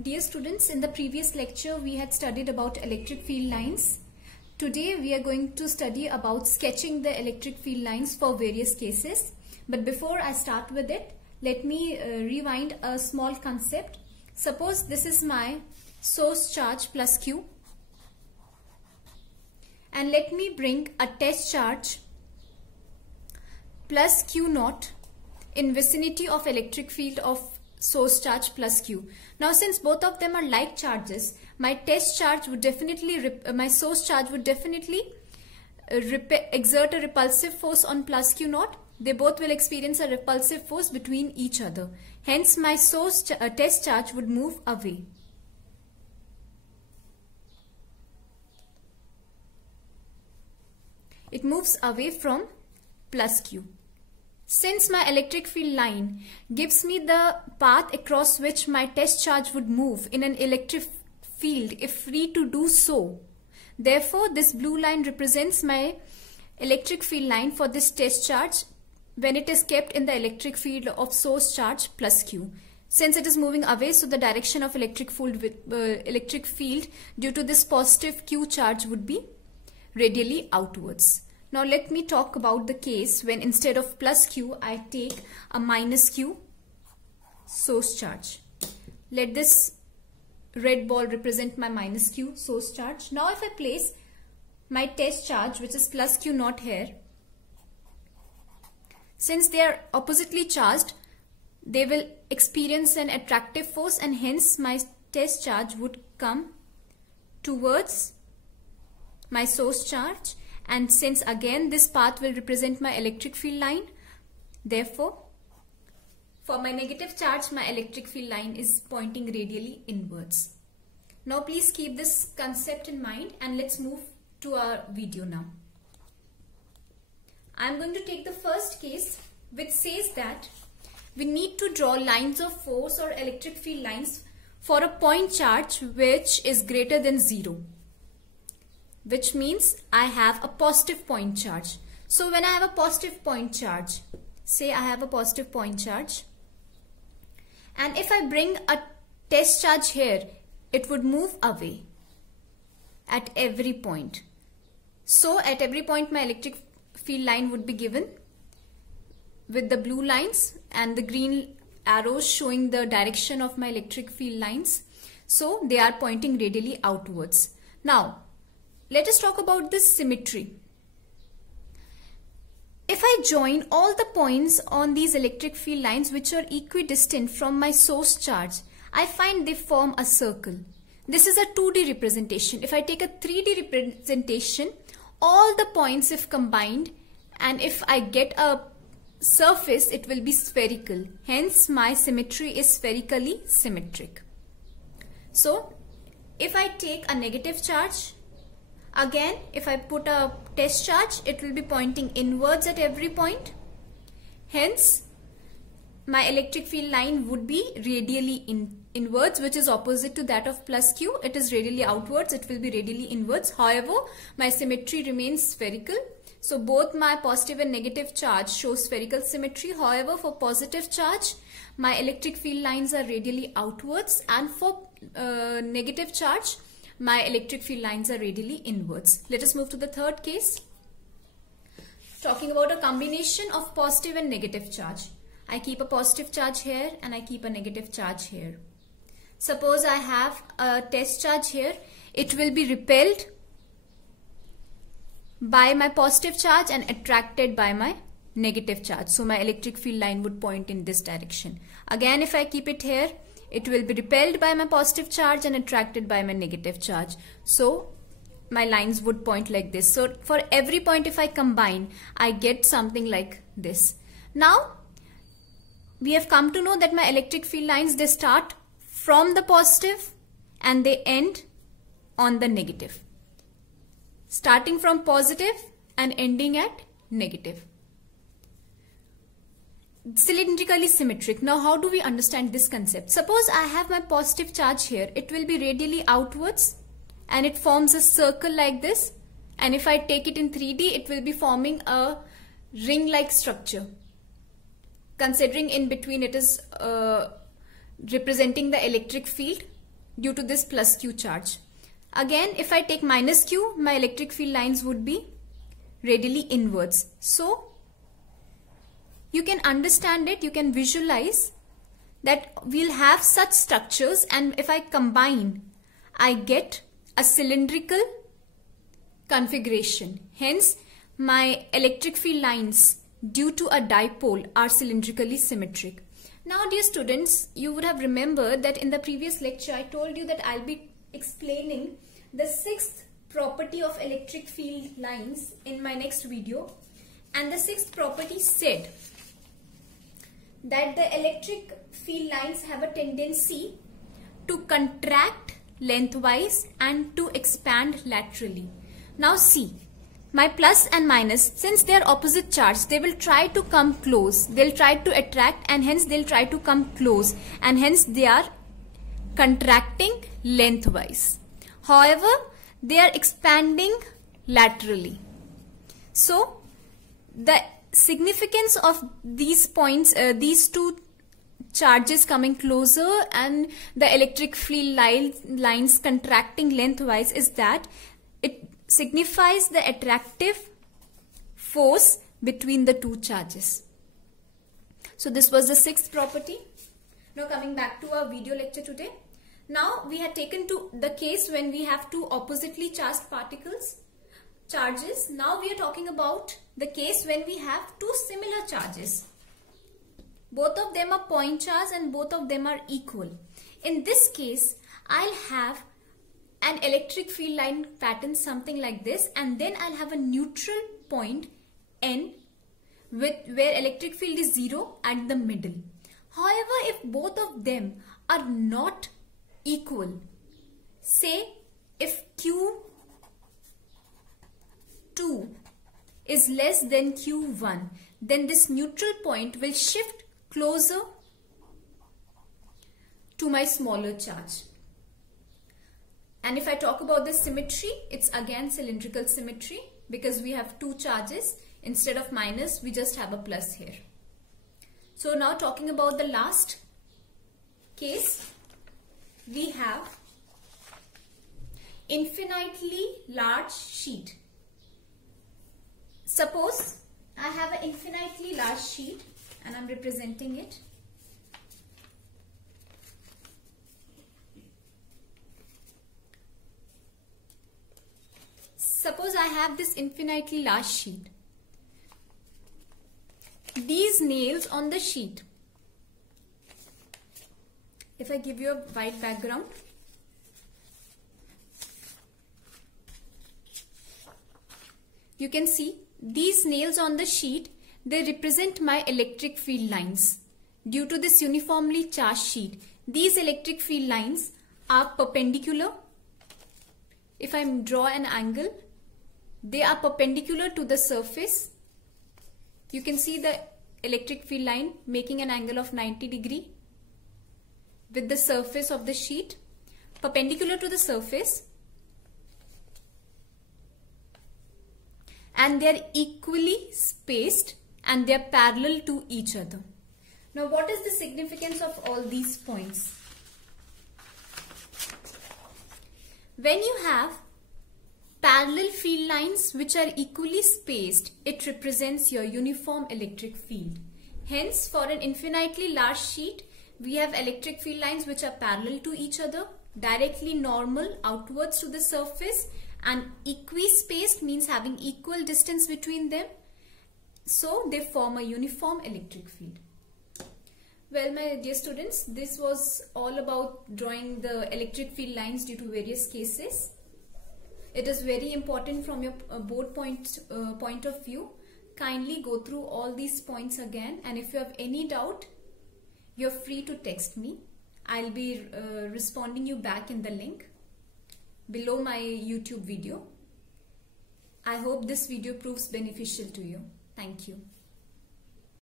Dear students, in the previous lecture we had studied about electric field lines. Today we are going to study about sketching the electric field lines for various cases. But before I start with it, let me rewind a small concept. Suppose this is my source charge plus Q, and let me bring a test charge plus Q naught in vicinity of electric field of source charge plus Q. Now since both of them are like charges, my test charge would definitely, my source charge would definitely exert a repulsive force on plus Q naught. They both will experience a repulsive force between each other. Hence my source test charge would move away. It moves away from plus Q. Since my electric field line gives me the path across which my test charge would move in an electric field if free to do so, therefore this blue line represents my electric field line for this test charge when it is kept in the electric field of source charge plus Q. Since it is moving away, so the direction of electric field due to this positive Q charge would be radially outwards. Now let me talk about the case when instead of plus Q I take a minus Q source charge. Let this red ball represent my minus Q source charge. Now if I place my test charge, which is plus Q naught here, since they are oppositely charged, they will experience an attractive force, and hence my test charge would come towards my source charge. And since again this path will represent my electric field line, therefore for my negative charge my electric field line is pointing radially inwards. Now please keep this concept in mind and let's move to our video now. I am going to take the first case, which says that we need to draw lines of force or electric field lines for a point charge which is greater than 0. Which means I have a positive point charge. So when I have a positive point charge, say I have a positive point charge, and if I bring a test charge here, it would move away at every point. So at every point my electric field line would be given with the blue lines and the green arrows showing the direction of my electric field lines. So they are pointing radially outwards. Now let us talk about this symmetry. If I join all the points on these electric field lines which are equidistant from my source charge, I find they form a circle. This is a 2D representation. If I take a 3D representation, all the points if combined, and if I get a surface, it will be spherical. Hence my symmetry is spherically symmetric. So if I take a negative charge, again if I put a test charge, it will be pointing inwards at every point. Hence my electric field line would be radially inwards, which is opposite to that of plus Q. It is radially outwards, it will be radially inwards. However, my symmetry remains spherical. So both my positive and negative charge show spherical symmetry. However, for positive charge, my electric field lines are radially outwards, and for negative charge, my electric field lines are radially inwards. Let us move to the third case. Talking about a combination of positive and negative charge. I keep a positive charge here and I keep a negative charge here. Suppose I have a test charge here. It will be repelled by my positive charge and attracted by my negative charge. So my electric field line would point in this direction. Again, if I keep it here, it will be repelled by my positive charge and attracted by my negative charge. So my lines would point like this. So for every point if I combine, I get something like this. Now we have come to know that my electric field lines, they start from the positive and they end on the negative. Starting from positive and ending at negative. Cylindrically symmetric. Now how do we understand this concept? Suppose I have my positive charge here. It will be radially outwards and it forms a circle like this. And if I take it in 3D, it will be forming a ring-like structure. Considering in between it is representing the electric field due to this plus q charge. Again, if I take minus q, my electric field lines would be radially inwards. So you can understand it, you can visualize that we'll have such structures, and if I combine, I get a cylindrical configuration. Hence, my electric field lines due to a dipole are cylindrically symmetric. Now, dear students, you would have remembered that in the previous lecture I told you that I'll be explaining the sixth property of electric field lines in my next video, and the sixth property said that the electric field lines have a tendency to contract lengthwise and to expand laterally. Now see, my plus and minus, since they are opposite charge, they will try to come close. They'll try to attract, and hence they'll try to come close, and hence they are contracting lengthwise. However, they are expanding laterally. So the significance of these points, these two charges coming closer and the electric field lines contracting lengthwise, is that it signifies the attractive force between the two charges. So this was the sixth property. Now coming back to our video lecture today. Now we had taken to the case when we have two oppositely charged charges. Now we are talking about the case when we have two similar charges. Both of them are point charge and both of them are equal. In this case, I'll have an electric field line pattern something like this, and then I'll have a neutral point N where electric field is 0 at the middle. However, if both of them are not equal, say if Q2 is less than Q1, then this neutral point will shift closer to my smaller charge. And if I talk about the symmetry, it's again cylindrical symmetry, because we have two charges. Instead of minus, we just have a plus here. So now talking about the last case, we have infinitely large sheet. Suppose I have an infinitely large sheet and I'm representing it. Suppose I have this infinitely large sheet. These nails on the sheet, if I give you a white background, you can see these nails on the sheet, they represent my electric field lines. Due to this uniformly charged sheet, these electric field lines are perpendicular. If I draw an angle, they are perpendicular to the surface. You can see the electric field line making an angle of 90 degrees with the surface of the sheet, perpendicular to the surface, and they are equally spaced and they are parallel to each other. Now, what is the significance of all these points? When you have parallel field lines which are equally spaced, it represents your uniform electric field. Hence, for an infinitely large sheet, we have electric field lines which are parallel to each other, directly normal outwards to the surface, and equispaced means having equal distance between them. So they form a uniform electric field. Well, my dear students, this was all about drawing the electric field lines due to various cases. It is very important from your board point of view. Kindly go through all these points again, and if you have any doubt, you're free to text me. I'll be responding you back in the link below my YouTube video. I hope this video proves beneficial to you. Thank you.